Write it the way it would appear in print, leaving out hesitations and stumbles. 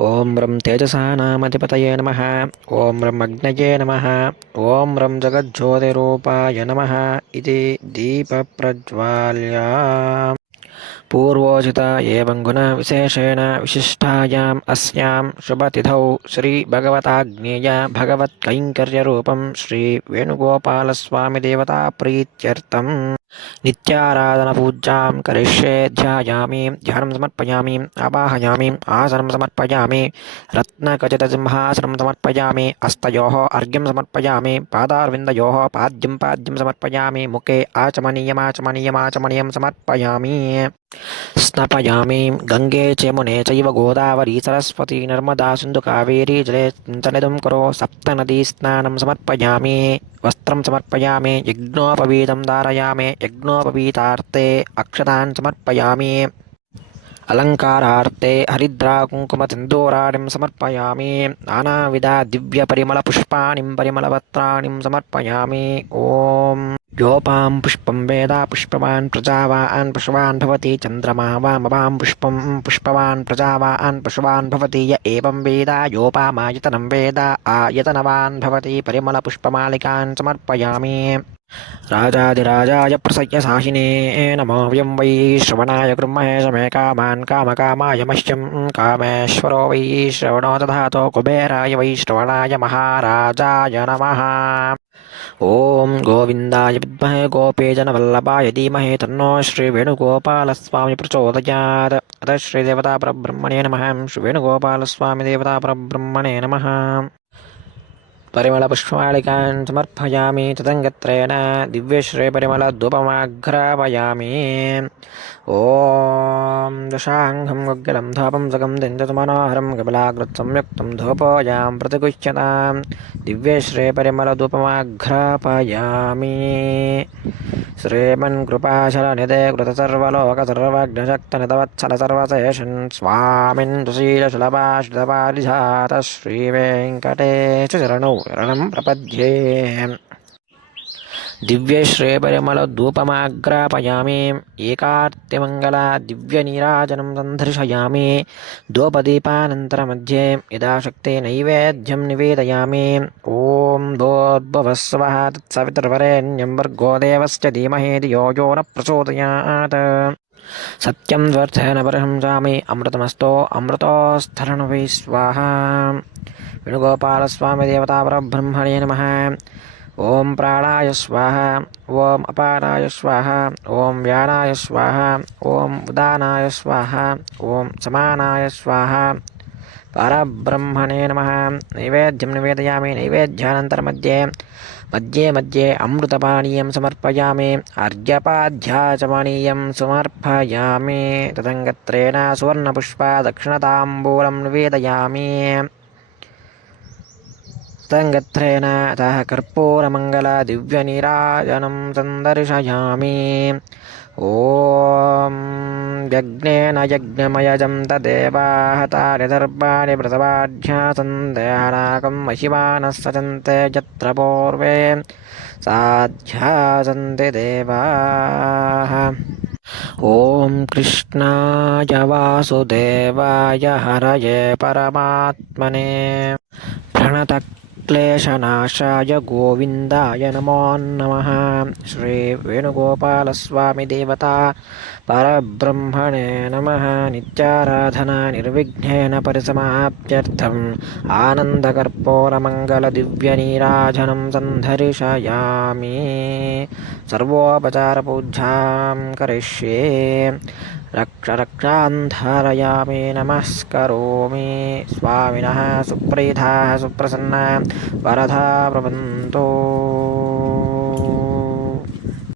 ॐ रं तेजसानामधिपतये नमः। ॐ रं अग्नये नमः। ॐ रं जगज्योतिरूपाय नमः इति दीपप्रज्वाल्य पूर्वोचित एवं गुणविशेषेण विशिष्टायाम् अस्यां शुभतिथौ श्रीभगवताग्नेय भगवत्कैङ्कर्यरूपं श्रीवेणुगोपालस्वामिदेवताप्रीत्यर्थं नित्याराधनपूजां करिष्ये। ध्यायामि, ध्यानं समर्पयामि, आवाहयामि, आसनं समर्पयामि, रत्नखचितसिंहासनं समर्पयामि, हस्तयोः अर्घ्यं समर्पयामि, पादारविन्दयोः पाद्यं समर्पयामि, मुखे आचमनीयं समर्पयामि। स्नापयामि गंगे च यमुने चैव गोदावरी सरस्वती नर्मदा सिन्धु कावेरी जले सन्निधिं कुरु। सप्तनदीस्नानं समर्पयामि, वस्त्रं समर्पयामि, यज्ञोपवीतं धारयामि, यज्ञोपवीतार्थे अक्षतान् समर्पयामि, अलङ्कारार्थे हरिद्रा कुङ्कुमसिन्दूराणिं समर्पयामि, नानाविधा दिव्यपरिमलपुष्पाणिं परिमलपत्राणिं समर्पयामि। ॐ योपां पुष्पं वेद पुष्पवान् प्रजावान् पशुवान् भवति, चन्द्रमा वामवां पुष्पं पुष्पवान् प्रजावान् पशुवान् भवति, य एवं वेद योपामायतनं वेद आयतनवान् भवति। परिमलपुष्पमालिकान् समर्पयामि। राजाधिराजाय प्रसय्यसाहिने नमो वयं वै श्रवणाय कुर्महे शमे कामान् कामकामाय मह्यं कामेश्वरो वै श्रवणो दधातो कुबेराय वै श्रवणाय महाराजाय नमः। ॐ गोविन्दाय विद्महे गोपीजनवल्लभाय धीमहि तन्नो श्रीवेणुगोपालस्वामी प्रचोदयात्। अतः श्रीदेवतापरब्रह्मणे नमः। श्रीवेणुगोपालस्वामिदेवतापरब्रह्मणे नमः। परिमलपुष्पमालिकान् समर्पयामि, तदङ्गत्रेण दिव्यश्रीपरिमलधूपमाघ्रापयामि। ॐ दशाङ्गं गुग्गलं धूपं सुगन्धिं कमलाकृत्संयुक्तं धूपोऽयां प्रतिगुह्यतां दिव्यश्रीपरिमलधूपमाघ्रापयामि। श्रीमन्कृपाशलनिधे कृतसर्वलोकसर्वज्ञशक्तनिधवत्सल सर्वशेषन् स्वामिन् सुशीलशुलभाश्रितपारिजात श्रीवेङ्कटेशचरणौ शरणं प्रपद्ये। दिव्यश्रीपरिमलधूपमाघ्रापयामि, एकार्तिमङ्गला दिव्यनीराजनं सन्दर्शयामि। धूपदीपानन्तरमध्ये यदाशक्ति नैवेद्यं निवेदयामि। ॐ भूर्भुवस्सुवः तत्सवितुर्वरेण्यं भर्गो देवस्य धीमहि धियो यो न प्रचोदयात्। सत्यं द्वर्थेन परहंसामि, अमृतमस्तो अमृतोस्थरणवै स्वाहा। वेणुगोपालस्वामिदेवतापरब्रह्मणे नमः। ॐ प्राणाय स्वाहा, ॐ अपानाय स्वाहा, ॐ व्यानाय स्वाहा, ॐ उदानाय स्वाहा, ॐ समानाय स्वाहा। परब्रह्मणे नमः। नैवेद्यं निवेदयामि। नैवेद्यानन्तरमध्ये मध्ये मध्ये अमृतपानीयं समर्पयामि, अर्घ्यपाद्याचमनीयं समर्पयामि। तदङ्गत्रेण सुवर्णपुष्पा दक्षिणताम्बूलं निवेदयामि। तदङ्गत्रेण अतः कर्पूरमङ्गल दिव्यनीराजनं सन्दर्शयामि। ॐ यज्ञेन यज्ञमयजं तदेवाः तानि दर्भाणि प्रसवाढ्यासन्देहानाकं महिमानः सचन्ते यत्र पूर्वे साध्यासन्ति देवाः। ॐ कृष्णाय वासुदेवाय हरये परमात्मने प्रणतक्लेशनाशाय गोविन्दाय नमो नमः। श्रीवेणुगोपालस्वामिदेवता परब्रह्मणे नमः। नित्याराधना निर्विघ्नेन परिसमाप्त्यर्थम् आनन्दकर्पूरमङ्गलदिव्यनीराजनं सन्दर्शयामि। सर्वोपचारपूजां करिष्ये। रक्षान्धारयामि, नमस्करोमि। स्वामिनः सुप्रीताः सुप्रसन्ना वरदा भवन्तु।